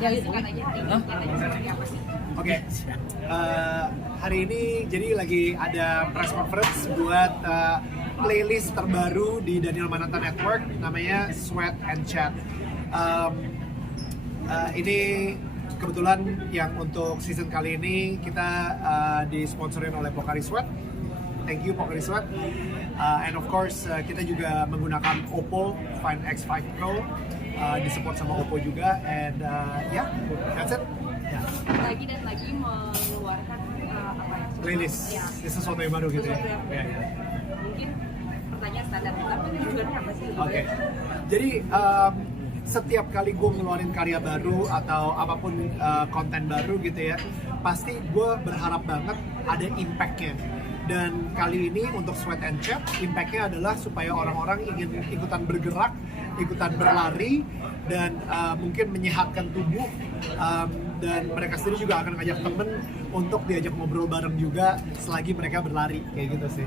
Ya singkat aja seperti apa sih? Oke. Hari ini jadi lagi ada press conference buat playlist terbaru di Daniel Mananta Network, namanya Sweat and Chat. Ini kebetulan yang untuk season kali ini kita disponsorin oleh Pocari Sweat. Thank you Pocari Sweat. And of course kita juga menggunakan Oppo Find X5 Pro, disupport sama Oppo juga. And yeah, that's it. Yeah. Lagi dan lagi mengeluarkan apa ya? Playlist. Ya. Ini sesuatu yang baru gitu ya. Ya. Mungkin pertanyaan standar, tapi tujuannya apa sih? Oke. Jadi setiap kali gue ngeluarin karya baru atau apapun konten baru gitu ya, pasti gue berharap banget ada impact-nya. Dan kali ini untuk Sweat and Chat, impact-nya adalah supaya orang-orang ingin ikutan bergerak, ikutan berlari, dan mungkin menyehatkan tubuh. Dan mereka sendiri juga akan ngajak temen untuk diajak ngobrol bareng juga selagi mereka berlari, kayak gitu sih.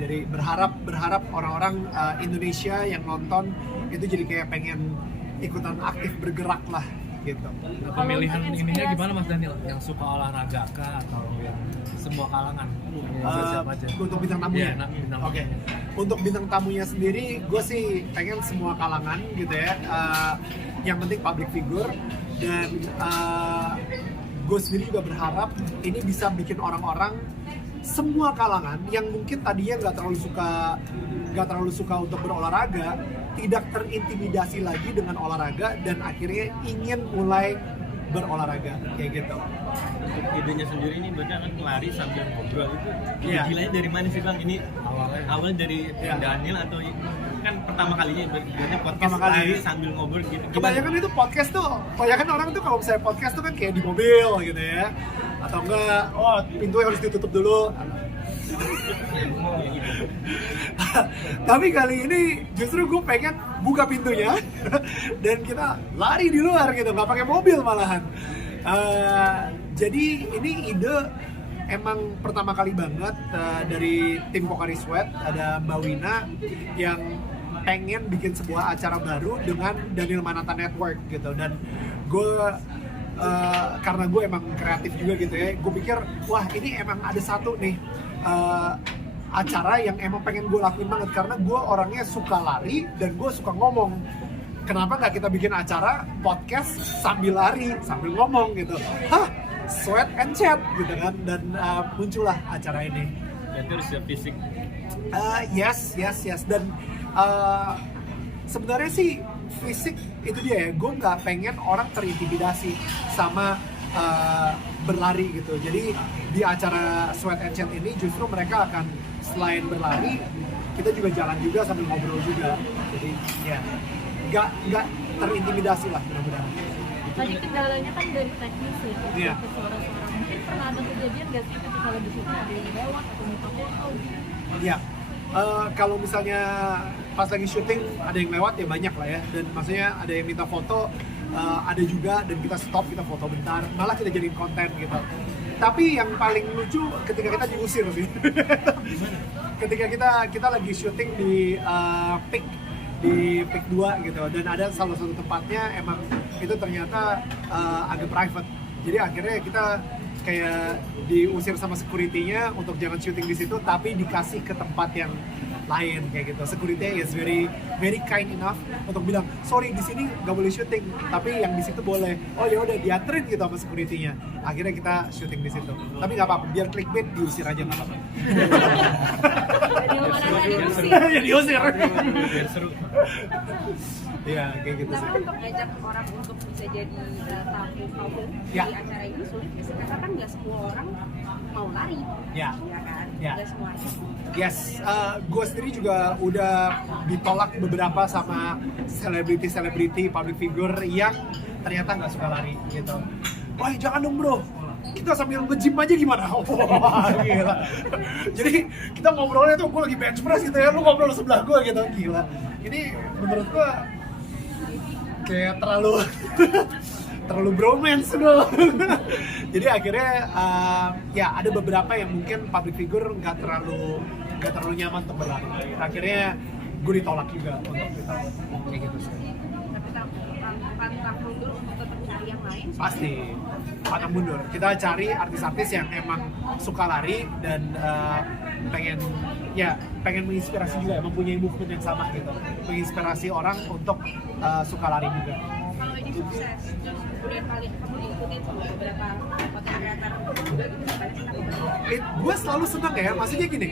Jadi berharap orang-orang Indonesia yang nonton itu jadi kayak pengen ikutan aktif bergerak lah gitu. Nah, pemilihan ininya gimana Mas Daniel? Yang suka olahraga kah atau yang semua kalangan? Siapa aja? Untuk bintang tamunya? Iya, bintang Oke. Untuk bintang tamunya sendiri, gue sih pengen semua kalangan gitu ya. Yang penting public figure. Dan gue sendiri juga berharap ini bisa bikin orang-orang semua kalangan yang mungkin tadinya nggak terlalu suka untuk berolahraga, tidak terintimidasi lagi dengan olahraga dan akhirnya ingin mulai berolahraga kayak gitu. Untuk idenya sendiri ini berarti kan lari sambil ngobrol itu gilanya dari mana sih Bang? Ini awalnya dari Daniel atau kan pertama kalinya ibaratnya podcast lari sambil ngobrol gitu. Kebanyakan itu podcast tuh, kebanyakan orang tuh kalau misalnya podcast tuh kan kayak di mobil gitu ya, atau enggak, pintunya harus ditutup dulu. Tapi kali ini justru gue pengen buka pintunya dan kita lari di luar gitu, nggak pakai mobil malahan. Jadi ini ide emang pertama kali banget dari tim Pocari Sweat, ada Mbak Wina yang pengen bikin sebuah acara baru dengan Daniel Mananta Network gitu. Dan gue karena gue emang kreatif juga gitu ya, gue pikir wah ini emang ada satu nih acara yang emang pengen gue lakuin banget, karena gue orangnya suka lari dan gue suka ngomong. Kenapa nggak kita bikin acara podcast sambil lari sambil ngomong gitu? Sweat and Chat gitu kan, dan muncullah acara ini. Jadi harus siap fisik. Yes. Dan sebenarnya sih fisik itu dia ya, gue nggak pengen orang terintimidasi sama berlari gitu. Jadi di acara Sweat and Chat ini justru mereka akan selain berlari, kita juga jalan juga sambil ngobrol juga. Jadi ya nggak terintimidasi lah mudah-mudahan. Tadi kendalanya kan dari teknis ya, Iya. ke suara-suara. Mungkin pernah ada kejadian nggak sih ketika lagi syuting ada yang lewat atau minta foto gitu? Iya, kalau misalnya pas lagi syuting ada yang lewat ya banyak lah ya. Dan maksudnya ada yang minta foto, ada juga, dan kita stop, kita foto bentar, malah kita jadiin konten gitu. Tapi yang paling lucu ketika kita diusir sih. Ketika kita lagi syuting di Peak 2 gitu, dan ada salah satu tempatnya emang itu ternyata agak private. Jadi akhirnya kita kayak diusir sama security-nya untuk jangan syuting di situ, tapi dikasih ke tempat yang lain kayak gitu. Security-nya is very kind enough untuk bilang sorry di sini nggak boleh syuting, tapi yang di situ boleh. Oh ya udah, dianterin gitu sama security-nya. Akhirnya kita syuting di situ. Tapi nggak apa-apa, biar clickbait diusir aja nggak apa-apa. Ya diusir. Biar seru. Iya kayak gitu sih. Tapi untuk ngajak orang untuk bisa jadi tamu kamu di acara ini sulit sih, karena kan nggak semua orang mau lari, Ya. kan? Ya. Nggak semuanya. Yes, gue sendiri juga udah ditolak beberapa sama selebriti public figure yang ternyata nggak suka lari gitu. Wah jangan dong bro, kita sambil nge-gym aja gimana? Wah gila. Jadi kita ngobrolnya tuh gue lagi bench press gitu ya, lu ngobrol sebelah gue gitu, gila. Ini menurut gue kayak terlalu bromance bro. Jadi akhirnya ya ada beberapa yang mungkin public figure nggak terlalu nyaman untuk berlari. Akhirnya gue ditolak juga untuk ditolak kayak gitu sih. Tapi pantang mundur untuk tetap cari yang lain? Pasti pantang mundur. Kita cari artis-artis yang emang suka lari dan pengen menginspirasi juga, mempunyai movement yang sama gitu, menginspirasi orang untuk suka lari juga. Kalau ini sukses, terus kemudian kamu diikutin sama beberapa konten kreator juga gitu, gimana sih tanggapannya? Gue selalu senang ya, maksudnya gini,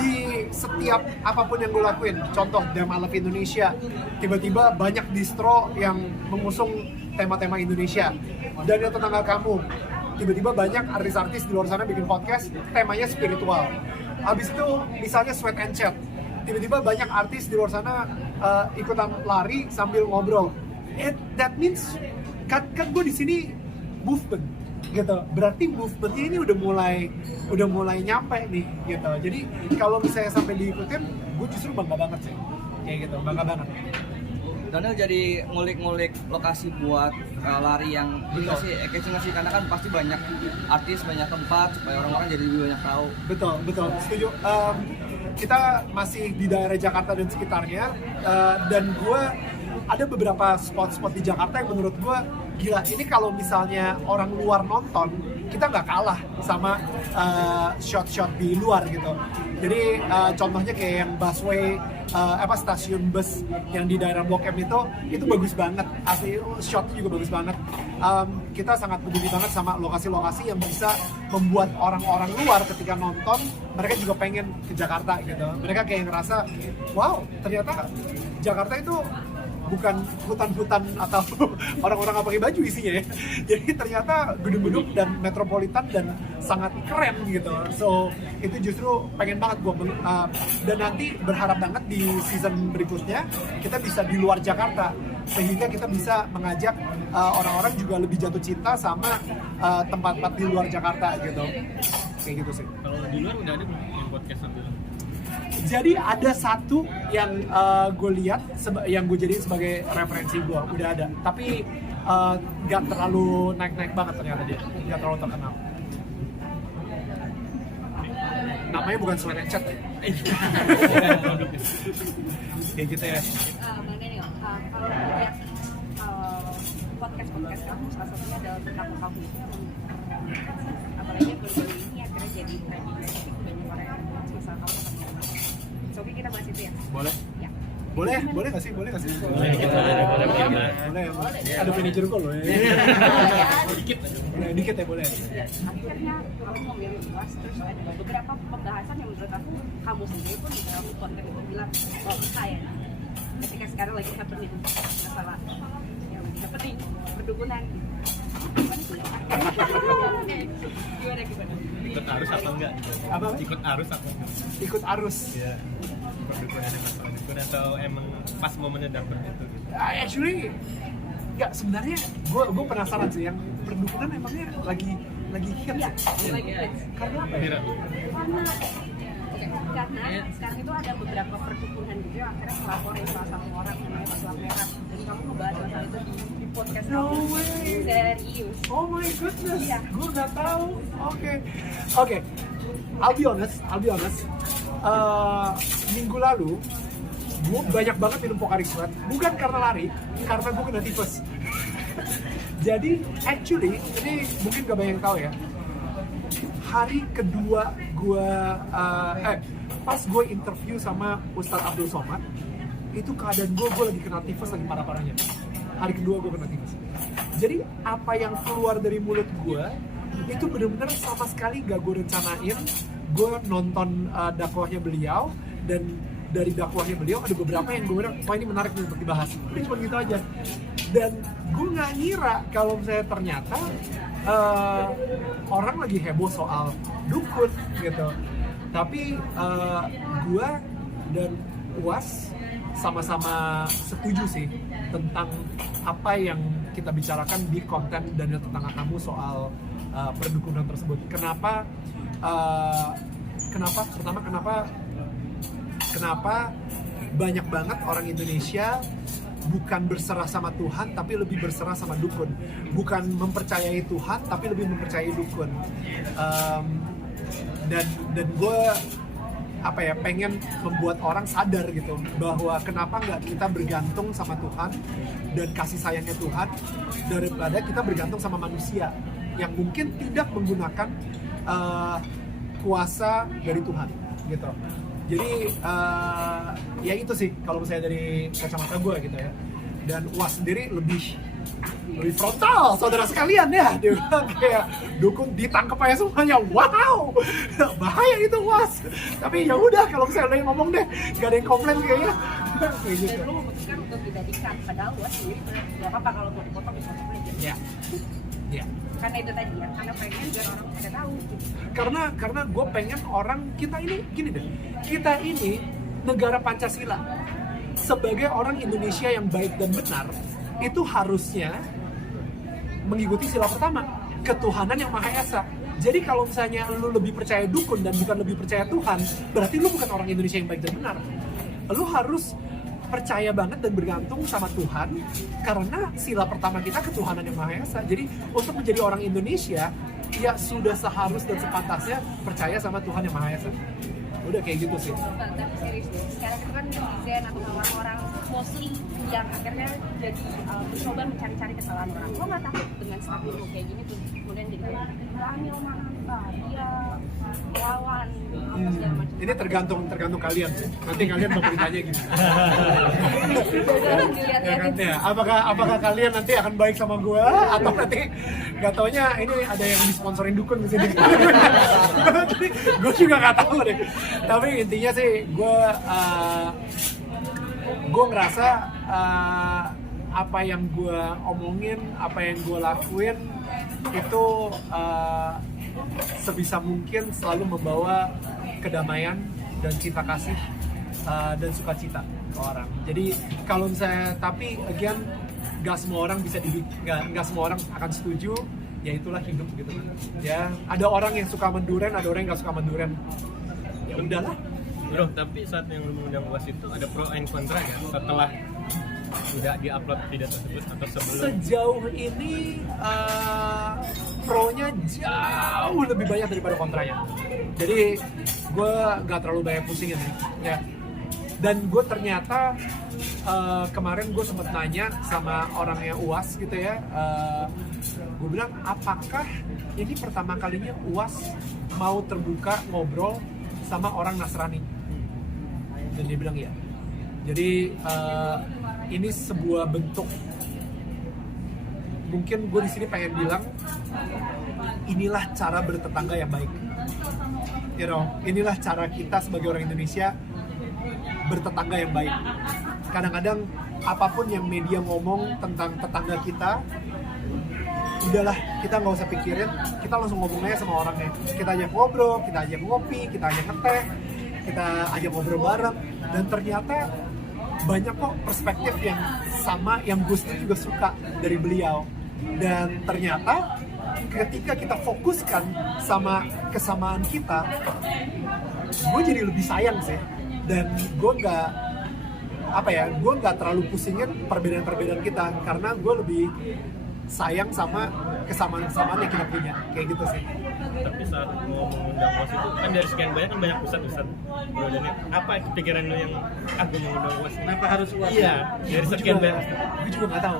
di setiap apapun yang gue lakuin, contoh Damn I Love Indonesia, tiba-tiba banyak distro yang mengusung tema-tema Indonesia. Dan yang tetangga kamu, tiba-tiba banyak artis-artis di luar sana bikin podcast, temanya spiritual. Habis itu misalnya Sweat and Chat, tiba-tiba banyak artis di luar sana ikutan lari sambil ngobrol. That means kan gue di sini movement gitu, berarti movementnya ini udah mulai nyampe nih gitu. Jadi kalau misalnya sampai diikutin, gue justru bangga banget sih, kayak gitu, bangga banget. Daniel jadi ngulik-ngulik lokasi buat lari yang catching nggak sih, karena kan pasti banyak artis, banyak tempat supaya orang-orang jadi lebih banyak tahu. Betul, setuju. Kita masih di daerah Jakarta dan sekitarnya, dan gue ada beberapa spot-spot di Jakarta yang menurut gue gila. Ini kalau misalnya orang luar nonton, kita nggak kalah sama shot-shot di luar gitu. Jadi contohnya kayak yang busway, stasiun bus yang di daerah Blok M itu bagus banget, asli shot juga bagus banget. Kita sangat peduli banget sama lokasi-lokasi yang bisa membuat orang-orang luar ketika nonton, mereka juga pengen ke Jakarta gitu. Mereka kayak ngerasa, wow, ternyata Jakarta itu bukan hutan-hutan atau orang-orang nggak pakai baju isinya ya. Jadi ternyata gedung-gedung dan metropolitan dan sangat keren gitu. So itu justru pengen banget gue dan nanti berharap banget di season berikutnya kita bisa di luar Jakarta, sehingga kita bisa mengajak orang-orang juga lebih jatuh cinta sama tempat-tempat di luar Jakarta gitu. Kayak gitu sih. Kalau di luar udah ada belum yang podcast sambil? Jadi ada satu yang gue lihat yang gue jadiin sebagai referensi gue, udah ada. Tapi gak terlalu naik-naik banget ternyata dia, gak terlalu terkenal. Namanya bukan Sweat and Chat ya? Kayak gitu ya. Bang Daniel, kalau lihat podcast kamu, salah satunya adalah tentang kamu itu, apalagi baru-baru ini akhirnya jadi trending topik, banyak orang yang bahas masalah kamu sama orang. So, oke, kita bahas itu ya? Boleh? Ya. Boleh nggak sih? Boleh. Ada manajer kok loh ya. Dikit ya boleh. Akhirnya kamu memilih luas, terus ada beberapa pembahasan yang menurut kamu sendiri pun di dalam konten itu bilang, oh saya ketika sekarang lagi happening masalah yang lagi happening perdukunan. Gimana sih? Gimana? Ikut arus apa enggak? Apa? Ikut arus apa enggak? Ikut arus. Iya. Perdukunannya masalah dukun atau emang pas momennya dapet itu gitu? Actually, nggak, sebenarnya gue penasaran sih, yang perdukunan emangnya lagi hit Iya, sih? lagi hits. Karena apa ya? Karena sekarang itu ada beberapa perdukunan gitu yang akhirnya melaporin salah satu orang yang namanya Mas Lamperat, dan kamu ngebahas masalah itu di podcast No kamu. way. Serius. Oh my goodness, Iya. gue nggak tahu. Oke. I'll be honest. Minggu lalu gue banyak banget minum Pocari Sweat, bukan karena lari, karena gue kena tipes. Jadi actually ini mungkin gak banyak yang tahu ya. Hari kedua gue pas gue interview sama Ustadz Abdul Somad, itu keadaan gue lagi kena tifus, lagi parah-parahnya. Hari kedua gue kena tifus. Jadi apa yang keluar dari mulut gue itu benar-benar sama sekali gak gue rencanain. Gue nonton dakwahnya beliau, dan dari dakwahnya beliau ada beberapa yang gue bilang, wah ini menarik nih untuk dibahas. Ini cuma gitu aja. Dan gue nggak ngira kalau misalnya ternyata orang lagi heboh soal dukun gitu. Tapi gue dan UAS sama-sama setuju sih tentang apa yang kita bicarakan di konten Daniel Tetangga Kamu soal perdukunan tersebut. Kenapa banyak banget orang Indonesia bukan berserah sama Tuhan tapi lebih berserah sama dukun, bukan mempercayai Tuhan tapi lebih mempercayai dukun. Dan gue apa ya, pengen membuat orang sadar gitu bahwa kenapa nggak kita bergantung sama Tuhan dan kasih sayangnya Tuhan daripada kita bergantung sama manusia yang mungkin tidak menggunakan kuasa dari Tuhan gitu. Jadi ya itu sih kalau misalnya dari kacamata gue gitu ya. Dan UAS sendiri lebih frontal, saudara sekalian ya. Dia bilang kayak dukung ditangkap aja semuanya. Wow, bahaya itu UAS. Tapi ya udah kalau misalnya ada yang ngomong deh, gak ada yang komplain kayaknya. Kayak gitu. Dan lu memutuskan untuk tidak di-cut, padahal UAS sendiri nggak apa-apa kalau mau dipotong dipotong aja. Ya, ya. Karena itu tadi ya, karena pengen biar orang pada tahu gitu. Karena gue pengen orang kita ini gini deh. Kita ini negara Pancasila. Sebagai orang Indonesia yang baik dan benar, itu harusnya mengikuti sila pertama, ketuhanan yang Maha Esa. Jadi kalau misalnya lu lebih percaya dukun dan bukan lebih percaya Tuhan, berarti lu bukan orang Indonesia yang baik dan benar. Lu harus percaya banget dan bergantung sama Tuhan, karena sila pertama kita ketuhanan yang Maha Esa. Jadi untuk menjadi orang Indonesia, ya sudah seharus dan sepantasnya percaya sama Tuhan yang Maha Esa. Udah kayak gitu sih. Tapi serius deh, sekarang itu kan netizen atau orang-orang mostly yang akhirnya jadi mencoba mencari-cari kesalahan orang. Lo nggak takut dengan statement lo kayak gini tuh kemudian jadi Daniel Mananta, dia lawan apa segala macam. Ini tergantung kalian sih. Nanti kalian mau beritanya gimana? Ya kan ya. Apakah kalian nanti akan baik sama gua atau nanti nggak taunya ini ada yang disponsorin dukun di sini. Jadi gue juga nggak tahu deh. Tapi intinya sih gue ngerasa apa yang gue omongin, apa yang gue lakuin itu sebisa mungkin selalu membawa kedamaian dan cinta kasih dan sukacita ke orang. Jadi kalau misalnya, tapi again gak semua orang bisa gak semua orang akan setuju. Ya itulah hidup gitu kan. Ya ada orang yang suka menduren, ada orang yang gak suka menduren. Ya udahlah. Bro, tapi saat yang lu undang UAS itu ada pro and kontra ya setelah udah di-upload video tersebut atau sebelum? Sejauh ini pro-nya jauh lebih banyak daripada kontranya. Jadi gue gak terlalu banyak pusingin ya. Dan gue ternyata kemarin gue sempet nanya sama orangnya UAS gitu ya. Gue bilang apakah ini pertama kalinya UAS mau terbuka ngobrol sama orang Nasrani? Dan dia bilang iya. Jadi ini sebuah bentuk, mungkin gue di sini pengen bilang inilah cara bertetangga yang baik. You know, inilah cara kita sebagai orang Indonesia bertetangga yang baik. Kadang-kadang apapun yang media ngomong tentang tetangga kita, udahlah kita nggak usah pikirin, kita langsung ngomong aja sama orangnya. Kita ajak ngobrol, kita ajak ngopi, kita ajak ngeteh, kita ajak ngobrol bareng, dan ternyata banyak kok perspektif yang sama yang Gus juga suka dari beliau. Dan ternyata ketika kita fokuskan sama kesamaan kita, gue jadi lebih sayang sih. Dan gue nggak terlalu pusingin perbedaan-perbedaan kita, karena gue lebih sayang sama kesamaan-kesamaan yang kita punya, kayak gitu sih. Tapi saat mau mengundang UAS itu kan dari sekian banyak kan banyak ustad Bro Daniel, apa pikiran lo yang gue mau mengundang UAS? Kenapa harus UAS? Iya, dari sekian banyak. Gue juga nggak tahu.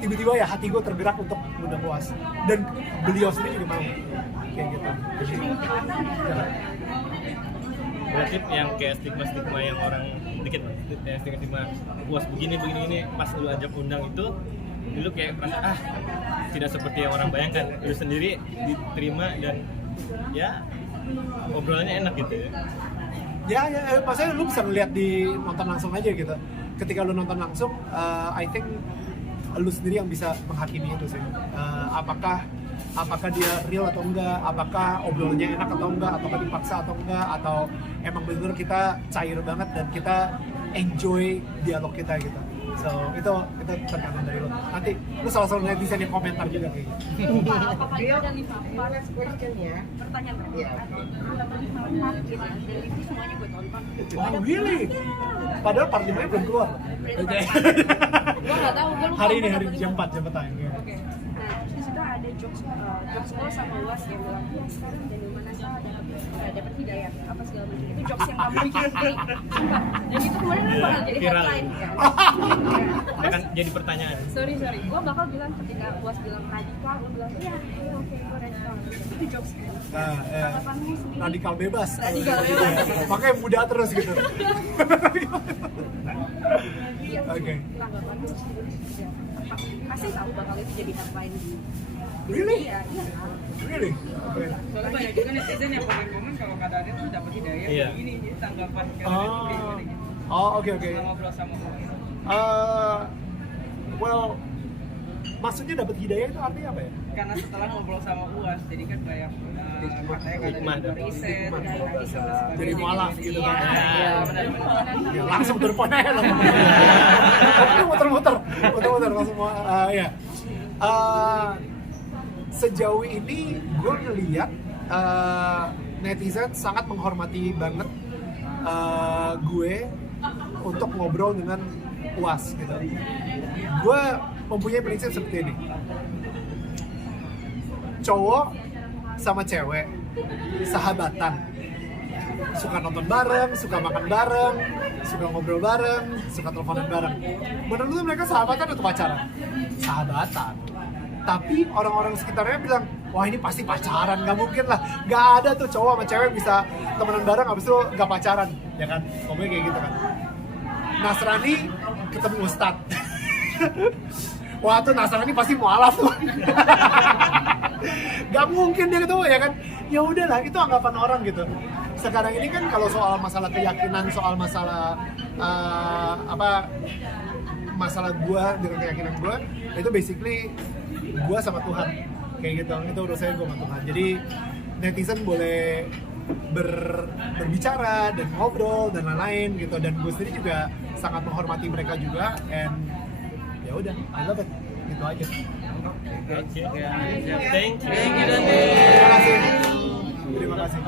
Tiba-tiba ya hati gue tergerak untuk mengundang UAS, dan beliau sendiri juga mau, kayak gitu. Berarti yang kayak stigma yang orang dikit stigma UAS begini ini pas lu ajak undang itu dulu kayak merasa tidak seperti yang orang bayangkan, lu sendiri diterima dan ya obrolannya enak gitu ya. Ya, maksudnya lu bisa ngeliat di nonton langsung aja gitu. Ketika lu nonton langsung, I think lu sendiri yang bisa menghakimi itu sih. Apakah dia real atau enggak, apakah obrolannya enak atau enggak, apakah dipaksa atau enggak, atau emang bener kita cair banget dan kita enjoy dialog kita gitu. So itu tergantung dari lo. Nanti lu salah netizen yang komentar juga kayak gitu. Apakah ada 5 Last question ya. pertanyaan Iya. ada 5 part gitu ya, dan itu semuanya gue tonton. Oh really? Padahal part 5-nya belum keluar. Oke. Gue nggak tahu, gue lupa. Hari ini berapa jam lima. 4 jam petang. Ya. Oke. Nah, terus di situ ada jokes lo sama UAS yang bilang, sekarang jadi mana sih dapat dapat hidayah apa segala macam itu jokes yang kamu bikin sendiri. Sumpah. Dan itu kemarin kan bakal jadi Viral. headline kan. Terus Akan jadi pertanyaan. sorry gue bakal bilang ketika Uas bilang radikal, gue bilang iya oke gue radikal. Itu jokes kan. Tanggapanmu sendiri. Radikal bebas. Radikal bebas. Makanya muda terus gitu. Iya, Oke. tanggapanmu sendiri. Ya. Kasih tahu bakal itu jadi headline di Really? Iya, iya. Really? Oke. Soalnya banyak juga netizen yang komen-komen kalau Kak Daniel tuh dapat hidayah Iya. begini, jadi tanggapan Kak Daniel tuh kayak gimana gitu. Oh, oke. Setelah ngobrol sama Uas. Well, maksudnya dapat hidayah itu artinya apa ya? Karena setelah ngobrol sama Uas, jadi kan kayak katanya Kak Hikmah. Daniel riset, analisis dan sebagainya. Jadi mualaf gitu kan. Iya, benar. Ya, langsung terpone lah. muter-muter langsung ya. Sejauh ini gue ngeliat netizen sangat menghormati banget gue untuk ngobrol dengan Uas gitu. Gue mempunyai prinsip seperti ini. Cowok sama cewek sahabatan, suka nonton bareng, suka makan bareng, suka ngobrol bareng, suka teleponan bareng. Menurut lu mereka sahabatan atau pacaran? Sahabatan. Tapi orang-orang sekitarnya bilang, wah ini pasti pacaran, nggak mungkin lah. Nggak ada tuh cowok sama cewek bisa temenan bareng abis itu nggak pacaran, ya kan? Ngomongnya kayak gitu kan. Nasrani ketemu Ustadz. Wah tuh Nasrani pasti mualaf tuh. Gak mungkin dia gitu ya kan. Ya udahlah, itu anggapan orang gitu. Sekarang ini kan kalau soal masalah keyakinan, soal masalah masalah gua dengan keyakinan gua, itu basically gua sama Tuhan. Kayak gitu, itu urusannya gua sama Tuhan. Jadi netizen boleh berbicara dan ngobrol dan lain-lain gitu, dan gue sendiri juga sangat menghormati mereka juga, and ya udah, I love it, gitu aja. Oke. Thank you. Terima kasih.